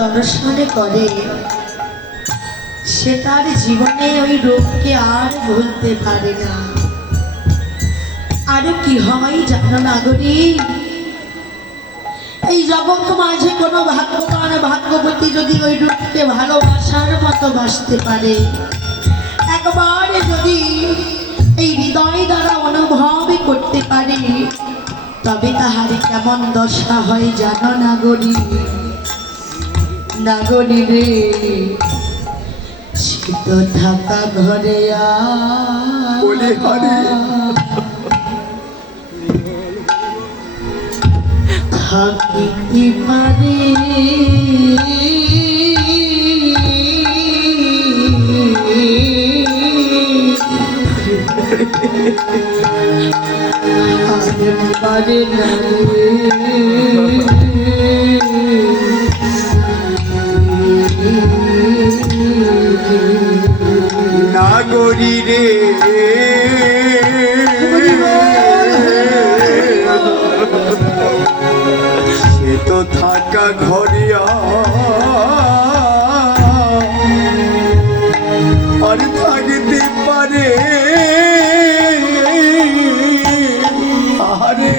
দর্শনে করে সে তার জীবনে ওই রূপকে আর ভুলতে পারে না। আরো কি হয় জানো নাগরিক, এই জগৎ মাঝে কোনো ভাগ্যবান ভাগ্যবতী যদি ওই রূপকে ভালোবাসার মতো বাসতে পারে, একবার যদি এই হৃদয় দ্বারা অনুভব করতে পারে, তবে তাহার কেমন দশা হয় জানো নাগরিক? নাগরি রে, শীত থাকা ঘরে থাকিতে পারে, আরে পারে না নাগরি রে, সে তো থাকা ঘরে আর থাকতে পারে, আরে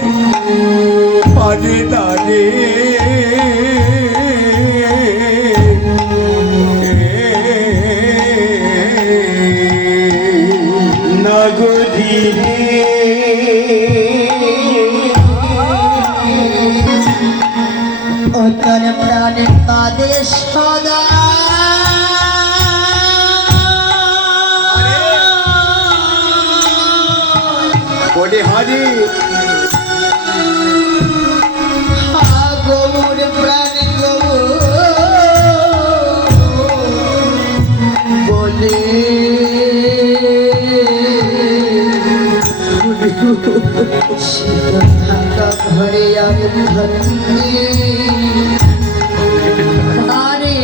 পারে না রে। নাগরি রে, অতর প্রাণের কাদে সদা বলে হারি গৌর প্রাণ বলে শীত থাকা ঘরে আর থাকতে আরে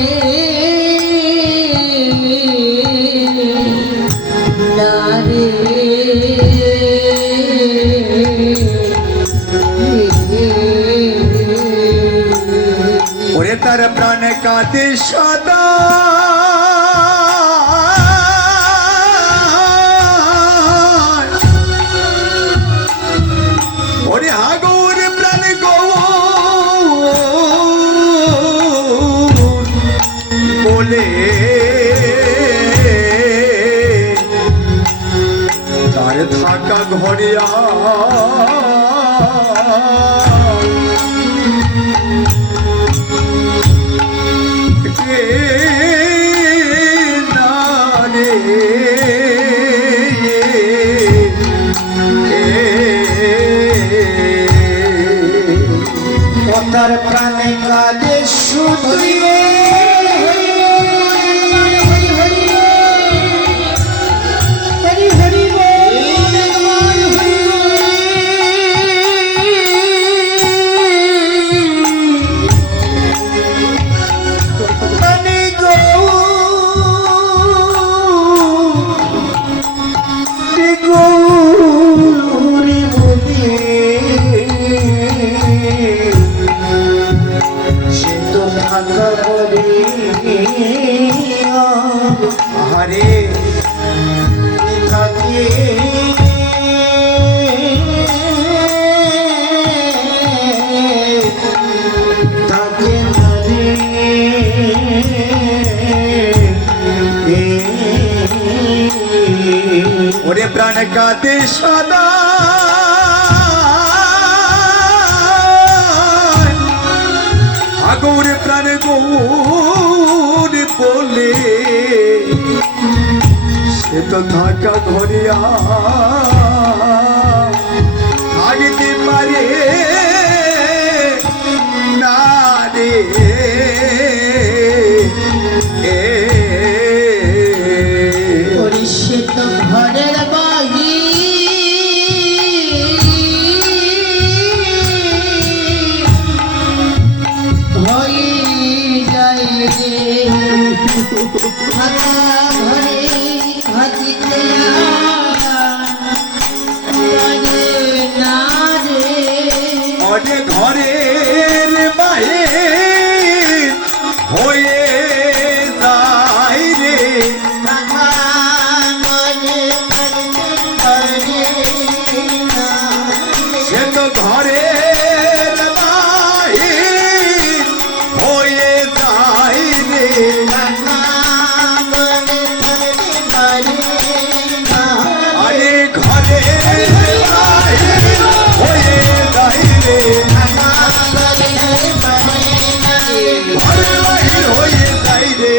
না রে। ওরে তার প্রাণ কাঁদে সদা, ওরে হাগৌর প্রাণ গৌর বলে তার থাকা ঘরে তার প্রাণে কাঁদে শুধু আরে থাকে থাকে ওরে প্রাণ কাঁদে সদা, আগৌর প্রাণ গৌর বলে সে তো থাকা ঘরে থাকতে পারে না রে। পরিষেত ঘরের বাহি হয়ে যায় রে, ঘরে হাতিতে না রে। ঘরের বাহির বাহির হয়ে যাই রে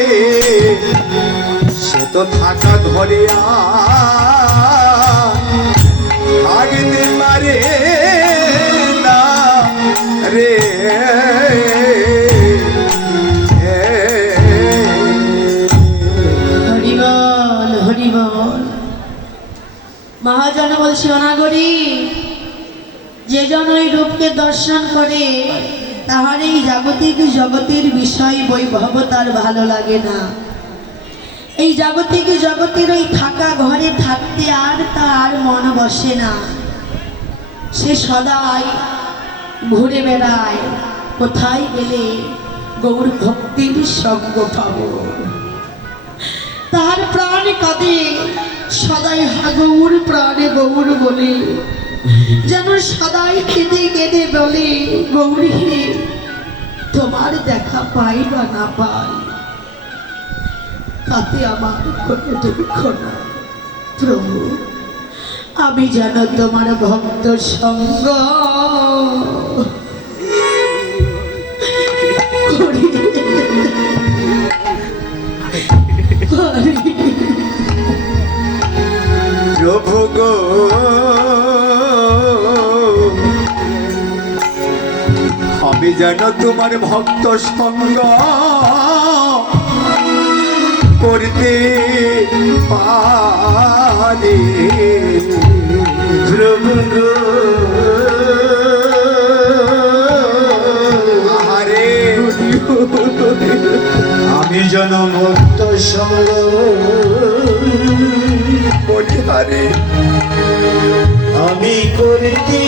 সে তো থাকা ঘরে আগেতে পারে না রে হরিবল হরিবল। মহাজন বলছি অনাগরী, যে জন ওই রূপকে দর্শন করে তাহার এই জাগতিক জগতের বিষয় বৈভব তার ভালো লাগে না। এই জাগতিক জগতের ওই থাকা ঘরে থাকতে আর তার মন বসে না। সে সদাই ঘুরে বেড়ায়, কোথায় গেলে গৌর ভক্তির সঙ্গ পাব। তার প্রাণ কাঁদে সদাই গৌর প্রাণে গৌর বলে, যেন সদাই কেঁদে কেঁদে বলে, গৌরী হে তোমার দেখা পাই বা না পাই তাতে আমার কোনো দুঃখ না। প্রভু আমি যেন তোমার ভক্ত সঙ্গ করি। প্রভু গো আমি যেন তোমার ভক্ত সঙ্গ করতে পারি। প্রভু গো আরে আমি যেন ভক্ত সঙ্গ বলিহারে আমি করতে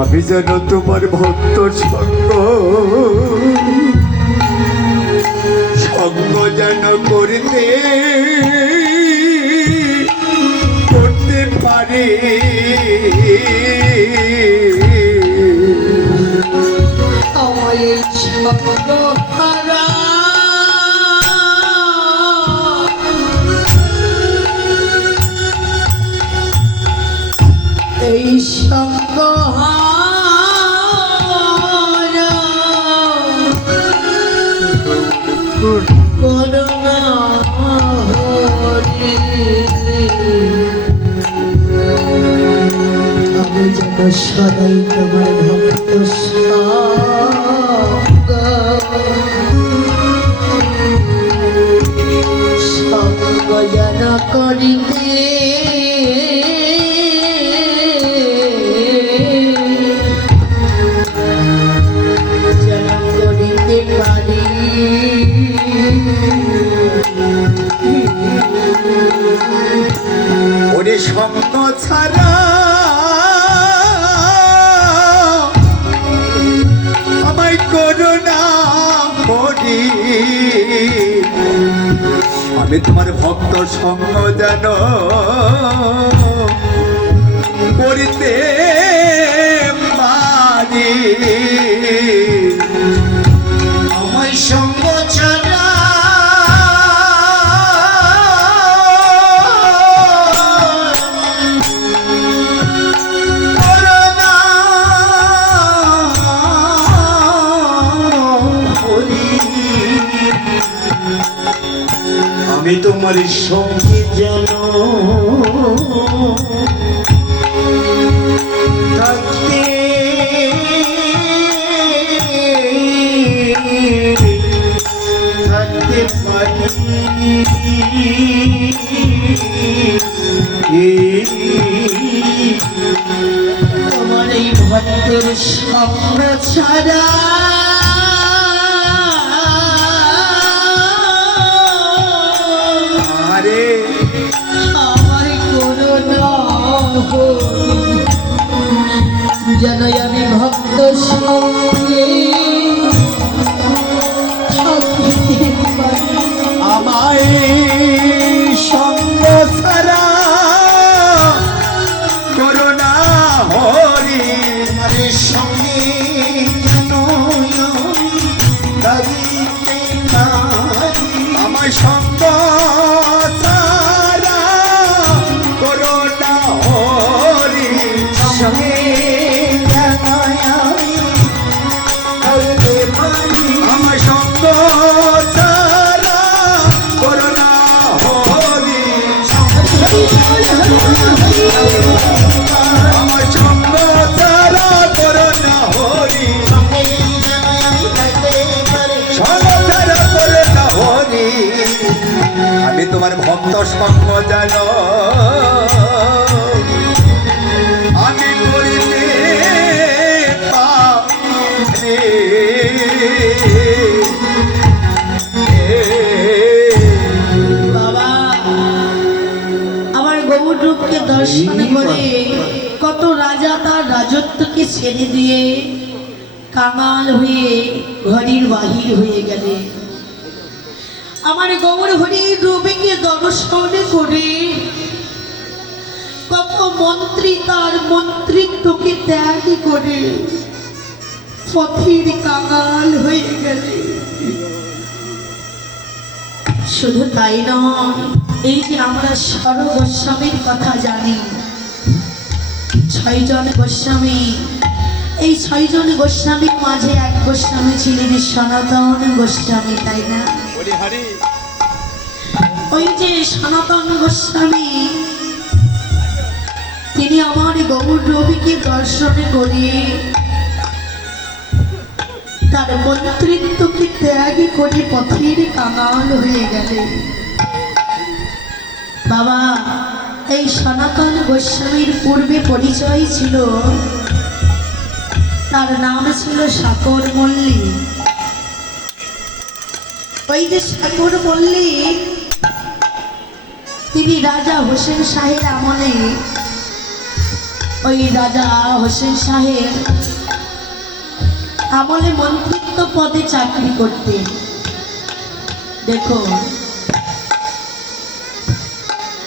আমি যেন তোমার ভক্ত সঙ্গ যেন করতে পারি। আমায় সঙ্গ হারা এই সঙ্গ হারা করুণা হরি আমি যেন সদাই তোমার ভক্ত সঙ্গ যেন করিতে যেন করিতে পারি। ওরে সঙ্গ ছাড়া আমায় করুণা হরি আমি তোমার ভক্ত সঙ্গ যেন করিতে পারি। আমায় সঙ্গ ছাড়া করুণা হরি আমি তোমার সঙ্গে যেন থাকতে থাকতে পারি। তোমার এই ভক্তের স্বপ্ন ছাড়া আরে আমার কোনো যেন আমি ভক্ত সঙ্গে থাকিতে পারি। আমায় সঙ্গ ছাড়া হরি তোমার সঙ্গে যেন গাইতে পারি। আমার সঙ্গ ছাড়া করো না হরি সঙ্গে যেন গাইতে পারি। আমার সঙ্গ ছাড়া করো না হরি আমার সঙ্গ ছাড়া করো না হরি সঙ্গ ছাড়া করো না হরি আমি তোমার ভক্ত সঙ্গ জানো আমি করিতে পারি বাবা আমার গৌর রূপকে দর্শন করে কত রাজা তার রাজত্বকে ছেড়ে দিয়ে কাঙাল হয়ে ঘরের বাহির হয়ে গেলে আমার গৌর হরির রূপকে দর্শন করে কত মন্ত্রী তার মন্ত্রিত্বকে ত্যাগ করে পথের কাঙাল হয়ে গেলে। শুধু তাই নয়, এই যে আমরা সর গোস্বামীর কথা জানি, 6 জন গোস্বামী, এই 6 জন গোস্বামীর মাঝে এক গোস্বামী ছিলেন সনাতন গোস্বামী, তাই না? ওই যে সনাতন গোস্বামী তিনি আমার গৌর রবিকে দর্শন করে তার মন্ত্রিত্বকে ত্যাগ করে পথের কাঙাল হয়ে গেলেন। বাবা এই সনাতন গোস্বামীর পূর্বে পরিচয় ছিল, তার নাম ছিল সাকর মল্লিক। ওই যে সাকর মল্লিক তিনি রাজা হোসেন শাহের আমলে, ওই রাজা হোসেন শাহের আমলে মন্ত্রিত্ব পদে চাকরি করতেন। দেখো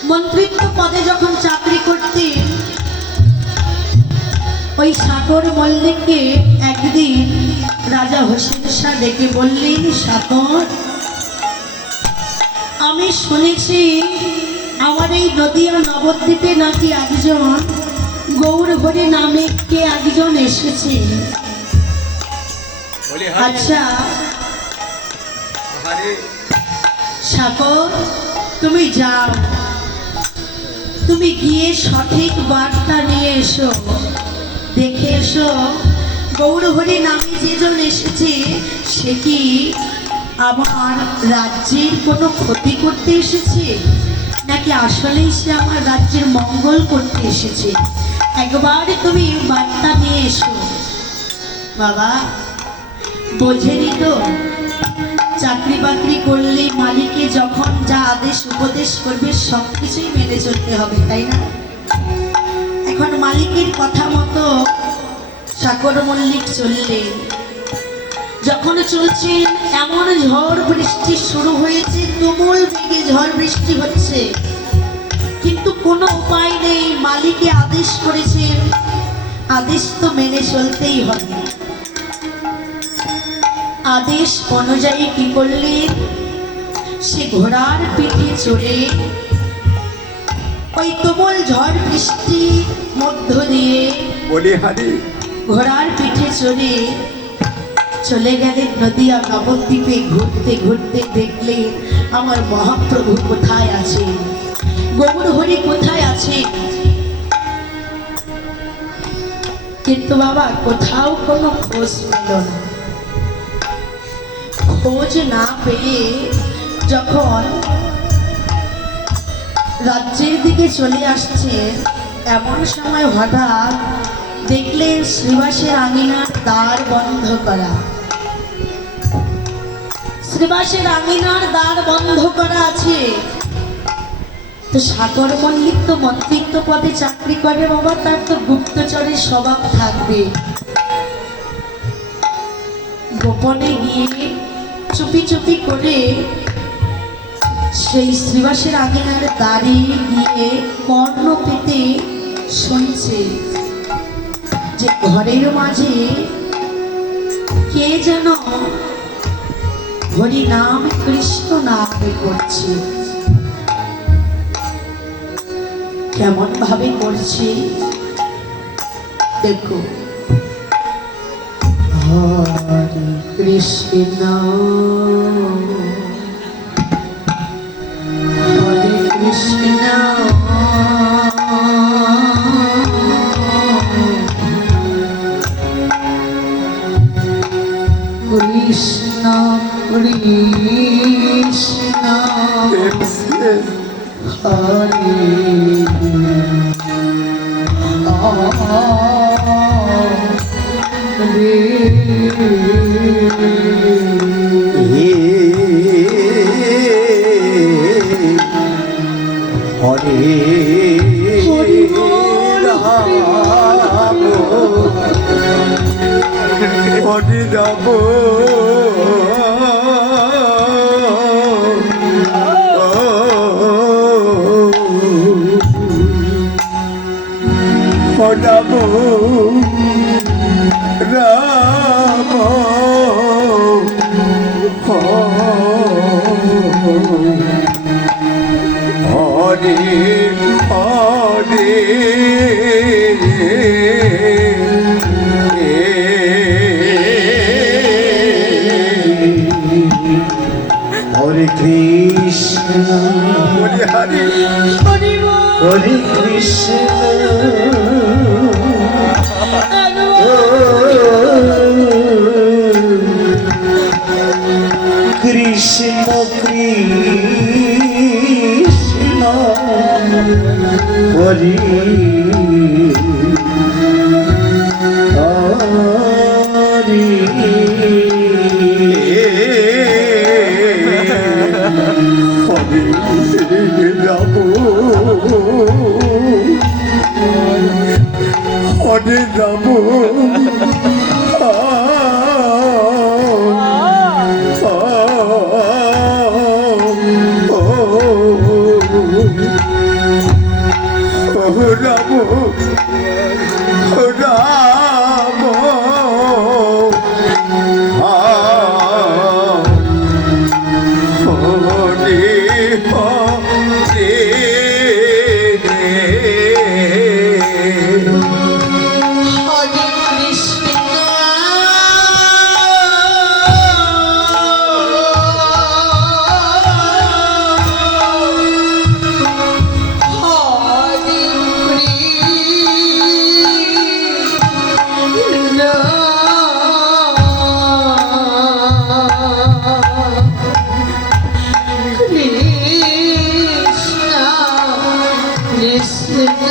মন্ত্রিত্ব পদে যখন চাকরি করতেন ওই সাকর মল্লিককে একদিন রাজা হোসেন শাহ ডেকে বললেন, সাকর আমি শুনেছি আমার এই নদিয়া নবদ্বীপে নাকি একজন গৌর হরি নামে কে একজন এসেছে। আচ্ছা সাকর তুমি যাও, তুমি গিয়ে সঠিক বার্তা নিয়ে এসো, দেখে এসো গৌর হরি নামে যেজন এসেছে সে কি আমার রাজ্যের কোনো ক্ষতি করতে এসেছে নাকি আসলেই সে আমার রাজ্যের মঙ্গল করতে এসেছে, একবার তুমি বার্তা নিয়ে এসো। বাবা বোঝেনি তো, চাকরি বাকরি করলে মালিকে যখন যা আদেশ উপদেশ করবে সব কিছুই মেনে চলতে হবে, তাই না? এখন মালিকের কথা মতো সাকর মল্লিক চললেন। যখন চলছেন এমন ঝড় বৃষ্টি শুরু হয়েছে, তুমুল বেগে ঝড় বৃষ্টি হচ্ছে, কিন্তু কোনো উপায় নেই, মালিকে আদেশ করেছেন, আদেশ তো মেনে চলতেই হবে। আদেশ অনুযায়ী কি করলেন, সে ঘোড়ার পিঠে চড়ে ওই তুমুল ঝড় বৃষ্টি মধ্য দিয়ে ঘোড়ার পিঠে চড়ে চলে গেলেন নদিয়া নবদ্বীপে। ঘুরতে ঘুরতে দেখলেন আমার মহাপ্রভু কোথায় আছে, গৌর হরি কোথায় আছে, কিন্তু বাবা কোথাও কোনো খোঁজ পেল না। খোঁজ না পেয়ে যখন রাজ্যের দিকে চলে আসছে এমন সময় হঠাৎ দেখলেন শ্রীবাসের আঙিনার দ্বার বন্ধ করা। শ্রীবাসের আঙিনার দ্বার বন্ধ করা আছে, তো সাকর মল্লিক তো মন্ত্রিত্ব পদে চাকরি করে বাবা, তার তো গুপ্তচরের স্বভাব থাকবে। গোপনে গিয়ে চুপি চুপি করে সেই শ্রীবাসের আঙিনার দ্বারে গিয়ে কর্ণ পেতে শুনছে যে ঘরের মাঝে কে যেন হরি নাম কৃষ্ণ নাম করছে, কেমন ভাবে করছে দেখো। হরে কৃষ্ণ হরে কৃষ্ণ কৃষ্ণ কৃষ্ণ হরে হরে হরি বল রাম হরে রাম রাম রাম হরে হরে হরে কৃষ্ণ হরে হরে হরি বল হরে কৃষ্ণ কৃষ্ণ কৃষ্ণ হরে হরে রাম রাম রাম হরে হরে কৃষ্ণ হরে কৃষ্ণ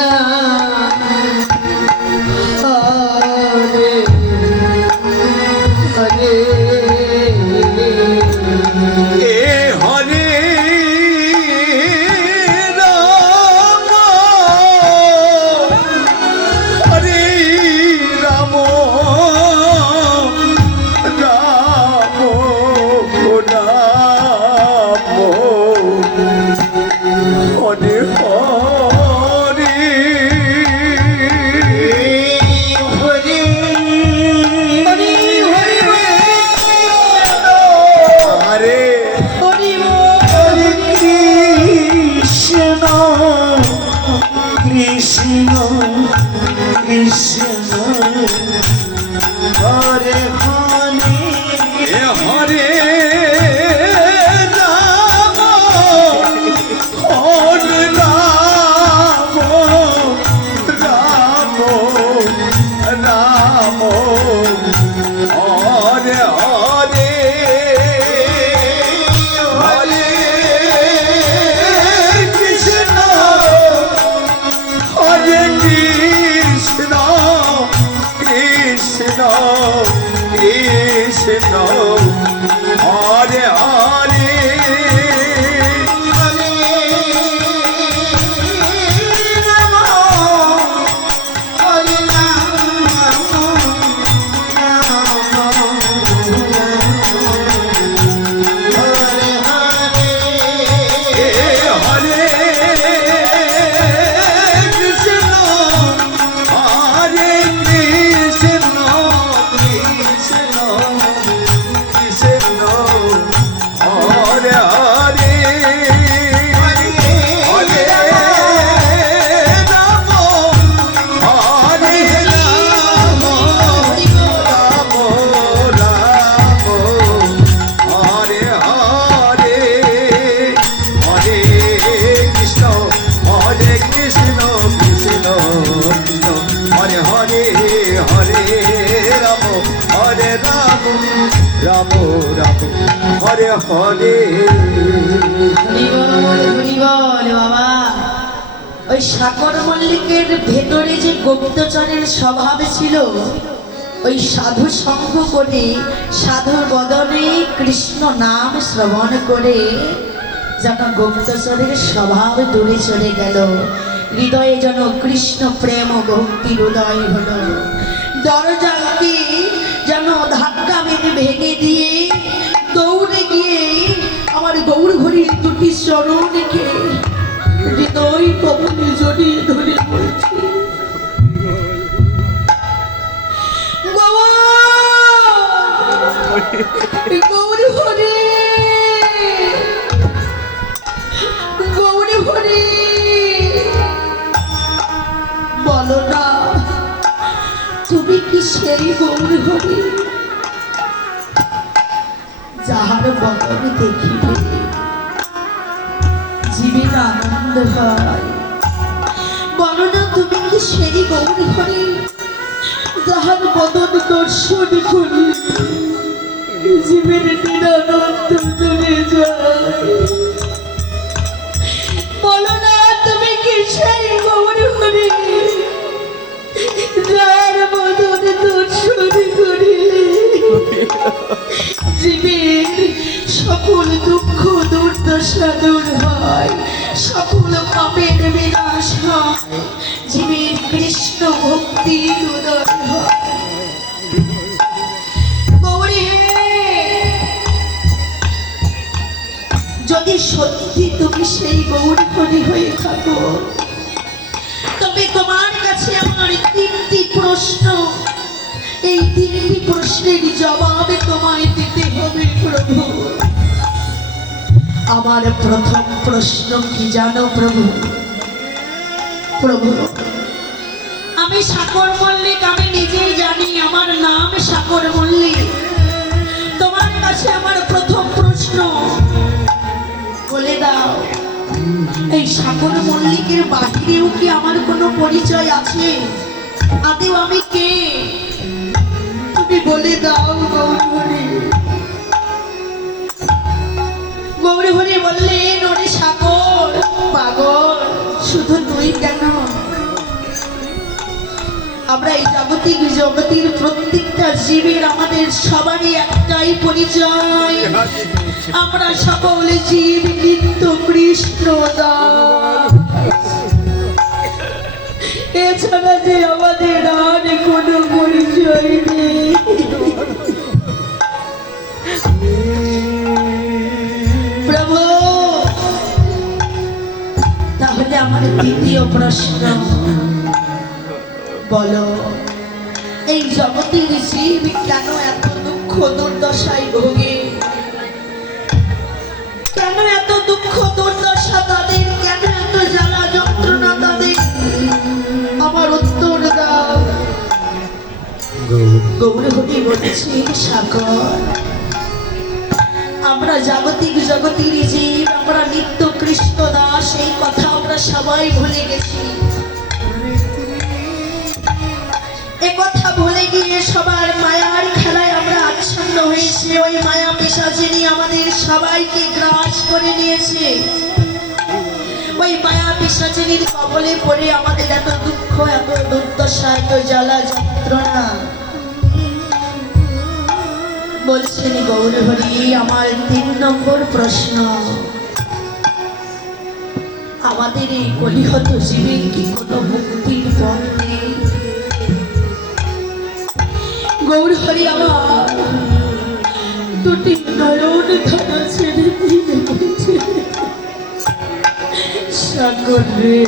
হরে হরে এ হরে রাম হরে রাম রাম রাম হরে হরে হরি হরি হরে হরি কৃষ্ণ কৃষ্ণ কৃষ্ণ হরে হরে এ হরে রাম হরে রাম রাম রাম হরে হরে হরে কৃষ্ণ হরে কৃষ্ণ কৃষ্ণ কৃষ্ণ হরে হরে হরে কৃষ্ণ হরে কৃষ্ণ হরে হরে রাম হরে রাম রাম রাম হরে হরে। হরি বল বাবা। ওই সাকর মল্লিকের ভেতরে যে গুপ্তচরের স্বভাব ছিল, ওই সাধু সঙ্গ করে সাধু বদনে কৃষ্ণ নাম শ্রবণ করে যেন গুপ্তচরের স্বভাব দূরে চলে গেল, হৃদয়ে যেন কৃষ্ণ প্রেম ও ভক্তির উদয় হলো। দরজাকে যেন ধাক্কা মেরে ভেঙে দিয়ে দৌড়ে গিয়ে আমার গৌর হরির দুটি চরণকে হৃদয় কবলে জড়িয়ে ধরে বলছি, গৌর হরি, গৌর হরি, বলো না তুমি কি সেই গৌর হরি যাহার বদন দেখিবে জীবের আনন্দ হয়? বলো না তুমি কি সেই গৌর হরি যাহার বদন দর্শন করি জীবের নিরানন্দ চলে যায়? বলো না তুমি কি সেই গৌর হরি যার বদন দর্শন করিলে জীবের সকল দুঃখ দুর্দশা দূর হয়, সকল পাপের বিনাশ হয়, জীবের কৃষ্ণ ভক্তির উদয় হয়? গৌরী, যদি সত্যি তুমি সেই গৌর হরি হয়ে থাকো, তবে তোমার কাছে আমার তিনটি প্রশ্ন, এই তিনটি প্রশ্নের জবাব তোমায় দিতে হবে প্রভু। আমার প্রথম প্রশ্ন কি জানো প্রভু? প্রভু, আমি সাকর মল্লিক, আমি নিজেই জানি আমার নাম সাকর মল্লিক। তোমার কাছে আমার প্রথম প্রশ্ন, বলে দাও এই সাকর মল্লিকের বাহিরেও কি আমার কোনো পরিচয় আছে? আদেও আমি কে? তুমি বলে দাও গৌর হরি। গৌর হরি বললেন, ওরে সাকর পাগল, শুধু তুই কেন, আমরা এই জাগতিক জগতের প্রত্যেকটা জীবের আমাদের সবারই একটাই পরিচয়, আমরা সকলে জীব নিত্য কৃষ্ণ দাস। এছাড়া যে আমাদের আর কোনো পরিচয় নেই। প্রভু, তাহলে আমার দ্বিতীয় প্রশ্ন, বলো এই জগতের জীব কেন এত দুঃখ দুর্দশায় ভোগে? কেন এত দুঃখ দুর্দশা তাদের? কেন এত জ্বালা যন্ত্রণা তাদের? আমার উত্তর দাও। গৌর হরি বলছে, সাগর, আমরা জাগতিক জগতের জীব, আমরা নিত্য কৃষ্ণ দাস, এই কথা আমরা সবাই ভুলে গেছি। একথা ভুলে গিয়ে সবার মায়ার খেলায় আমরা আচ্ছন্ন হয়েছি। ওই মায়া পিশাচিনী আমাদের সবাইকে গ্রাস করে নিয়েছে। ওই মায়া পিশাচিনীর কবলে পড়ে আমাদের এত দুঃখ, এত দুর্দশা, এত জ্বালা যন্ত্রণা। বলছেন গৌর হরি, আমার 3 নম্বর প্রশ্ন, আমাদের এই কলিহত জীবের কি কোনো মুক্তির পথ নেই? গৌর হরি আমার দুটি নয়ন ধারা ছেড়ে দিয়ে গেছে। সাগর রে,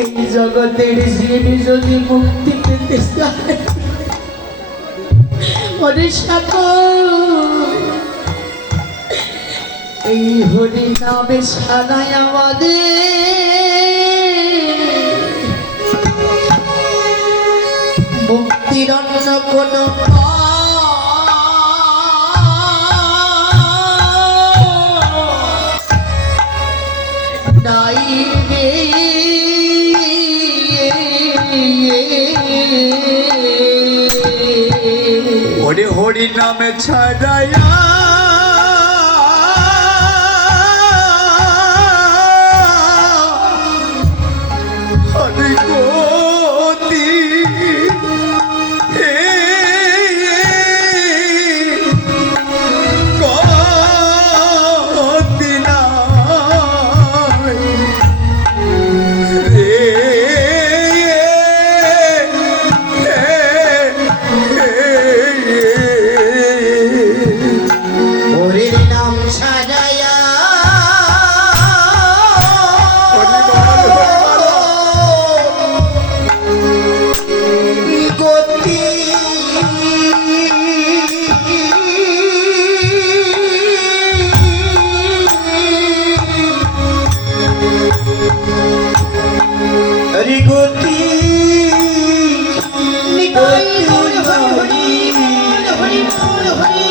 এই জগতের জীব যদি মুক্তি পেতে চায়, ওরে সাগর, এই হরি নামে ছাড়াই আমাদের মুক্তির অন্য কোনো নাই রে। ওরে হরি নামে ছাড়াইয়া হরি গতি গতি নাই রে হরির নাম সাজায়া গতি হরি গতি নিতাই গৌর হরি হরি হরি হরি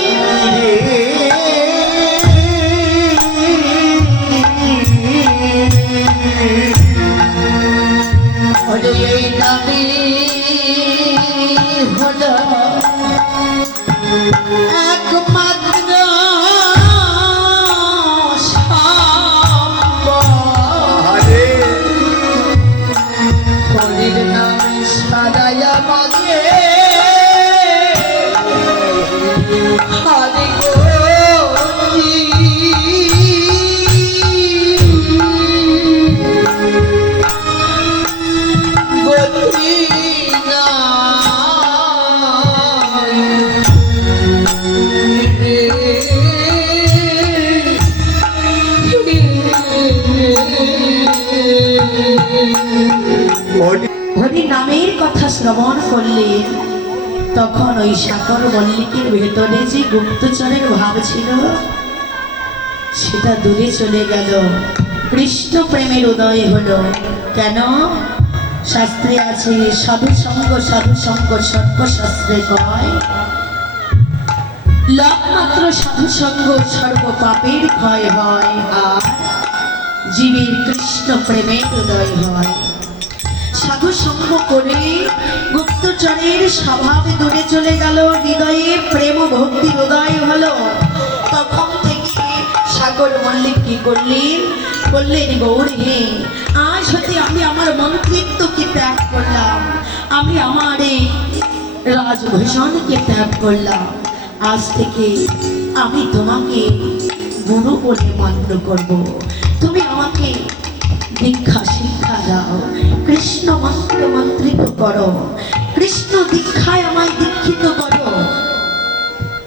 হরে এই নামে হলো একমাত্র সম্বল। হরে হরির নামে সারায়া মাঝে হরি গতি হরি হরি নামের কথা শ্রবণ করলে তখন ওই সাকর মল্লিকের ভেতরে যে গুপ্তচরের ভাব ছিল সেটা দূরে চলে গেল। কৃষ্ণ প্রেমের উদয় হলো। কেন? শাস্ত্রে আছে সাধু সঙ্গ সর্বশাস্ত্রে কয় লকমাত্র সাধু সঙ্গ সর্ব পাপের ক্ষয় হয় আর জীবের কৃষ্ণ প্রেমের উদয় হয়। সাধু সঙ্গ করে গুপ্তচরের স্বভাব দূরে চলে গেল, হৃদয়ে প্রেম ও ভক্তির উদয় হলো। তখন থেকে সাগর মল্লিক কি করলেন? বললেন গৌর হে, আজ হতে আমি আমার মন্ত্রিত্বকে ত্যাগ করলাম, আমি আমার এই রাজভূষণকে ত্যাগ করলাম। আজ থেকে আমি তোমাকে গুরু বলে মান্য করব। তুমি আমাকে দীক্ষা শিক্ষা দাও, কৃষ্ণ মন্ত্র মন্ত্রিত করো, কৃষ্ণ দীক্ষায় আমায় দীক্ষিত করো।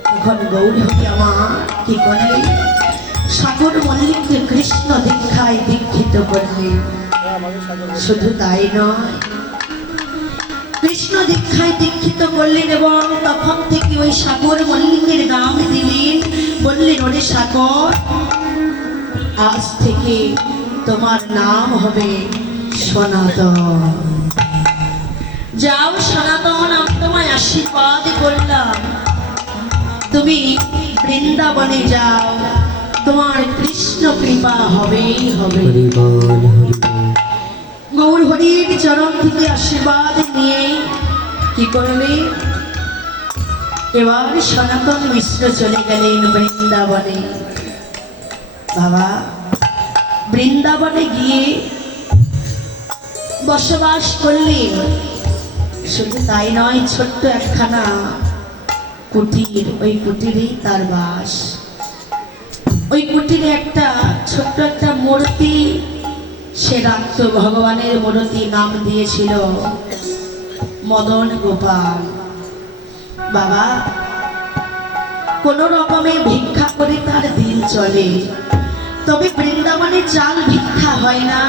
তখন গৌরী আমার কি করলে? সাগর মল্লিককে কৃষ্ণ দীক্ষায় দীক্ষিত করলে। শুধু তাই নয়, কৃষ্ণ দীক্ষায় দীক্ষিত করলেন এবং তখন থেকে ওই সাগর মল্লিকের নাম দিলেন। বললেন, ওরে সাগর, আজ থেকে তোমার নাম হবে সনাতন। যাও সনাতন, আমি তোমায় আশীর্বাদ করলাম, তুমি বৃন্দাবনে যাও, তোমার কৃষ্ণ কৃপা হবেই হবে। গৌর হরির চরণ থেকে আশীর্বাদ নিয়ে কি করবে? এবার সনাতন মিশ্র চলে গেলেন বৃন্দাবনে। বাবা, বৃন্দাবনে গিয়ে বসবাস করলেন। শুধু তাই নয়, ছোট্ট একখানা কুটির, ওই কুটিরেই তার বাস। ওই কুটিরে একটা ছোট্ট একটা মূর্তি সে রাখত, ভগবানের মূর্তি, নাম দিয়েছিল মদন গোপাল। বাবা, কোন রকমে ভিক্ষা করে তার দিন চলে। তবে বৃন্দাবনে চাল ভিক্ষা হয় না,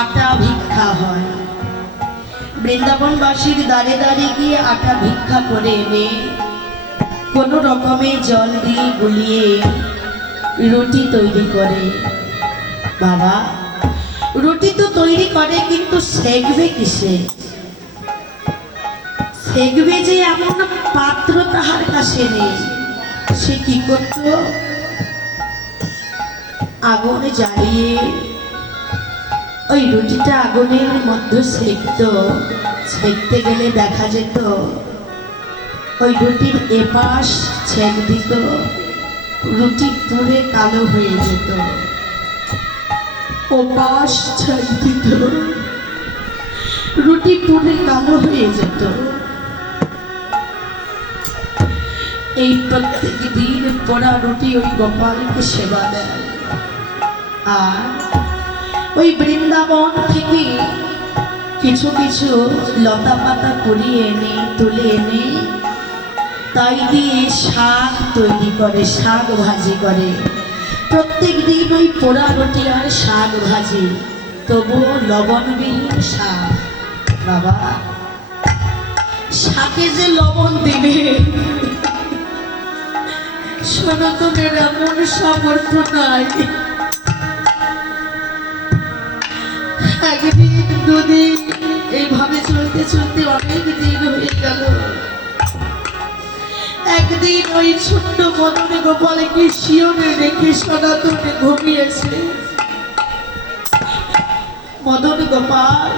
আটা ভিক্ষা হয়। বৃন্দাবনবাসীর দাঁড়ে দাঁড়িয়ে গিয়ে আটা ভিক্ষা করে এনে কোন রকমে জল দিয়ে গুলিয়ে রুটি তৈরি করে। বাবা, রুটি তো তৈরি করে, কিন্তু সেকবে কিসে? সেকবে যে এমন পাত্র তাহার কাছে নেই। সে কি করত? আগুন জ্বালিয়ে ওই রুটিটা আগুনের মধ্যে সেকত। ছেঁকতে গেলে দেখা যেত ওই রুটির এপাশ ছেঁক দিত, রুটি পুড়ে কালো হয়ে যেত, ওপাশ ছেঁক দিত, রুটি পুড়ে কালো হয়ে যেত। এই প্রত্যেক দিন পোড়া রুটি ওই গোপালকে সেবা দেয়। আর ওই বৃন্দাবন থেকে কিছু কিছু লতা পাতা কুড়িয়ে এনে তুলে এনে তাই দিয়ে শাক তৈরি করে, শাক ভাজি করে। প্রত্যেক দিন ওই পোড়া রুটি আর শাক ভাজি, তবুও লবণবিহীন শাক। বাবা, শাকে যে লবণ দিবে সনাতনের এমন সামর্থ্য নাই। একদিন দুদিন এইভাবে চলতে চলতে অনেক দিন হয়ে গেল। একদিন ওই ছোট্ট মদন গোপালকে শিয়রে রেখে সনাতনে ঘুমিয়েছে। মদন গোপাল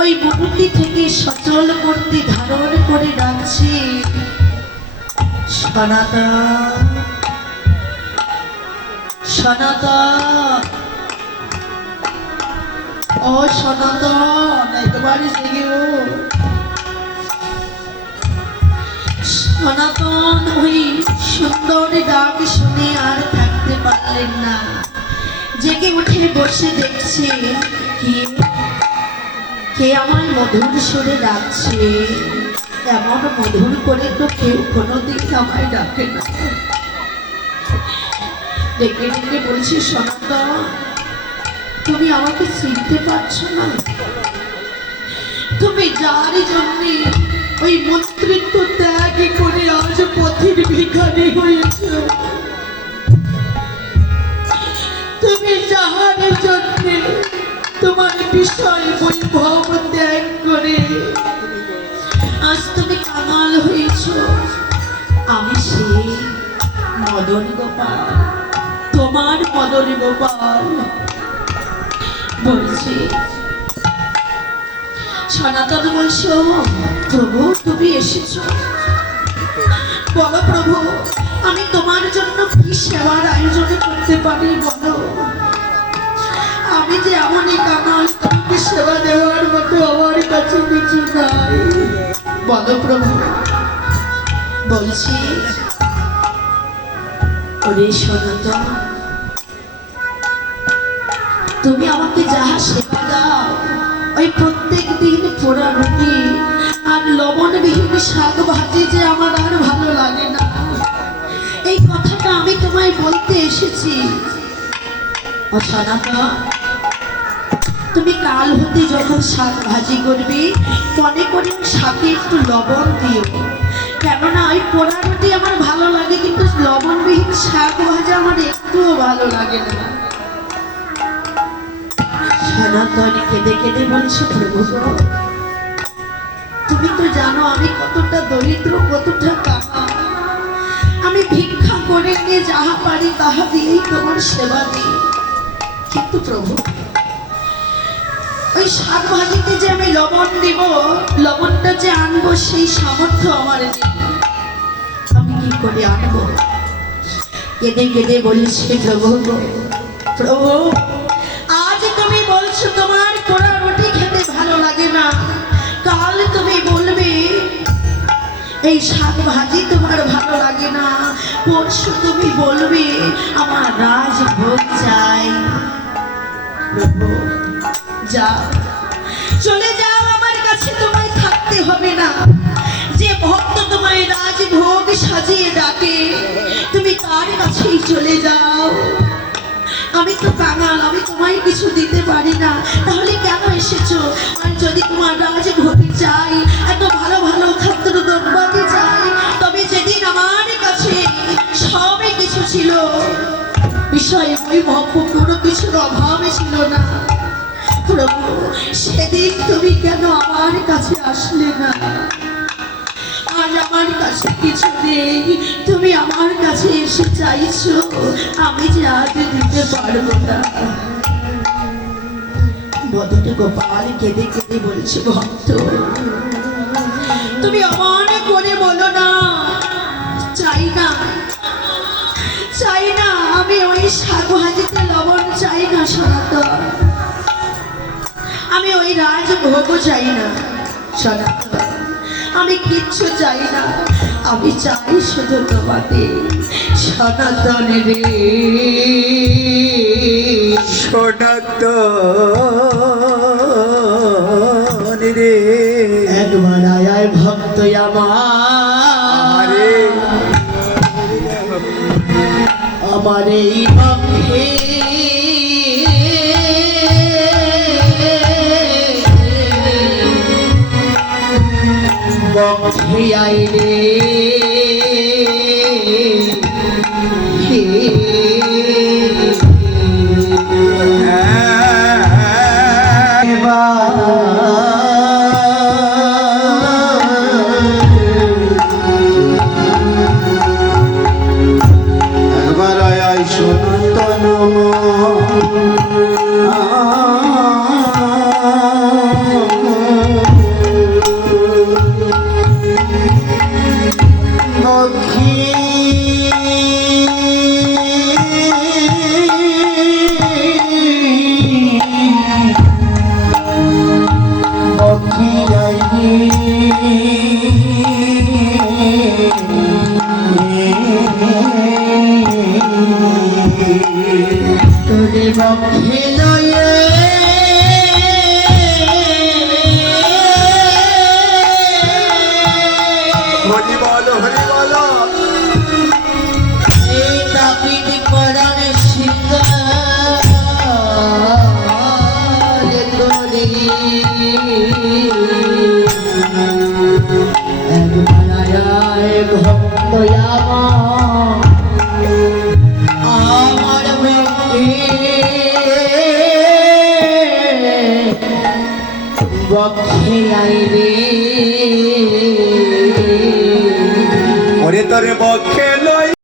ওই মূর্তি থেকে সচল মূর্তি ধারণ করে ডাকছে, সনাতন, সনাতন, ও সনাতন, একবারে জেগে ও। সনাতন ওই সুন্দর ডাক শুনে আর থাকতে পারলেন না, জেগে উঠে বসে দেখছে কে আমার মধুর সুরে ডাকছে। এমন মধুর করে তো কেউ কোনোদিন আমায় ডাকে না। ডেকে ডেকে বলছে, সনাতন, তুমি আমাকে চিনতে পারছো না? তুমি যার জন্য ওই মন্ত্রিত্ব ত্যাগ করে আজ পথের ভিখারি হয়েছ, তুমি যাহার জন্য তোমার বিষয় বৈভব ত্যাগ করে আজ তুমি কাঙাল হয়েছ, আমি সেই মদন গোপাল, তোমার মদন গোপাল। বলছি সনাতন বলছ, প্রভু তুমি এসেছো, বলো প্রভু আমি তোমার জন্য কি সেবার আয়োজন করতে পারি বলো। আমি যে এমনই কাঙাল, তোমাকে সেবা দেওয়ার মতো আমার কাছে কিছু নাই, বলো প্রভু। বলছি ওরে সনাতন, তুমি আমাকে যাহা সেবা দাও, ওই প্রত্যেক দিন পোড়া রুটি আর লবণবিহীন শাক ভাজি যে আমার আর ভালো লাগে না। এই কথাটা আমি তোমায় বলতে এসেছি। ও সনাতন, তুমি কাল হতে যখন শাক ভাজি করবে মনে করে শাকে একটু লবণ দিও, কেননা ওই পোড়া রুটি আমার ভালো লাগে, কিন্তু লবণবিহীন শাক ভাজা আমার একটুও ভালো লাগে না। সনাতন কেঁদে কেঁদে বলছে, প্রভু তুমি তো জানো আমি কতটা দরিদ্র, কতটা কাঙাল, আমি ভিক্ষা করে নিয়ে যাহা পারি তাহা দিয়েই তোমার সেবা দিই, কিন্তু প্রভু ওই শাক ভাজিতে যে আমি লবণ দিব, লবণটা যে আনবো সেই সামর্থ্য আমার নেই, আমি কি করে আনবো? কেঁদে কেঁদে বলছে, প্রভু প্রভু আজ তুমি বলছো তোমার পোড়া রুটি খেতে ভালো লাগে না, কাল তুমি বলবে এই শাক ভাজি তোমার ভালো লাগে না, পরশু তুমি বলবে আমার রাজভোগ চাই। প্রভু যাও, চলে যাও, আমার কাছে তোমায় থাকতে হবে না। যে ভক্ত তোমায় রাজভোগ সাজিয়ে ডাকে তুমি তার কাছেই চলে যাও। আমি তো কাঙাল, আমি তোমায় কিছু দিতে পারি না, তাহলে কেন এসেছো? আর যদি তোমার রাজভোগ চাই, এত ভালো ভালো খাদ্য দ্রব্যাদি চাই, তবে যেদিন আমার কাছে সবই কিছু ছিল, বিষয় বৈভব কোনো কিছুর অভাবে ছিল না, প্রভু সেদিন তুমি কেন আমার কাছে আসলে না? আজ আমার কাছে কিছু নেই, তুমি আমার কাছে এসে চাইছো, আমি যে আজ দিতে পারবো না। বদনে গোপাল কেঁদে কেঁদে বলছে, ভক্ত তুমি অমন করে বলো না, চাই না, চাই না, আমি ওই শাক ভাজিতে লবণ চাই না সনাতন, আমি ওই রাজভোগও চাই না সনাতন, আমি কিচ্ছু চাই না, আমি চাই শুধু তোমাকে সনাতন রে, সনাতন রে। একবার আয় ভক্ত আমার, আরে আমার এই পক্ষে পক্ষে আয় রে, হে একবার আয় সনাতন তোরে পক্ষে লয়ে হরি বলো, হরি বলো। এই তাপিত পরাণে শীতল করে একবার আয় ভক্ত আমার বক্ষে আয় রে, ওরে তোর বক্ষে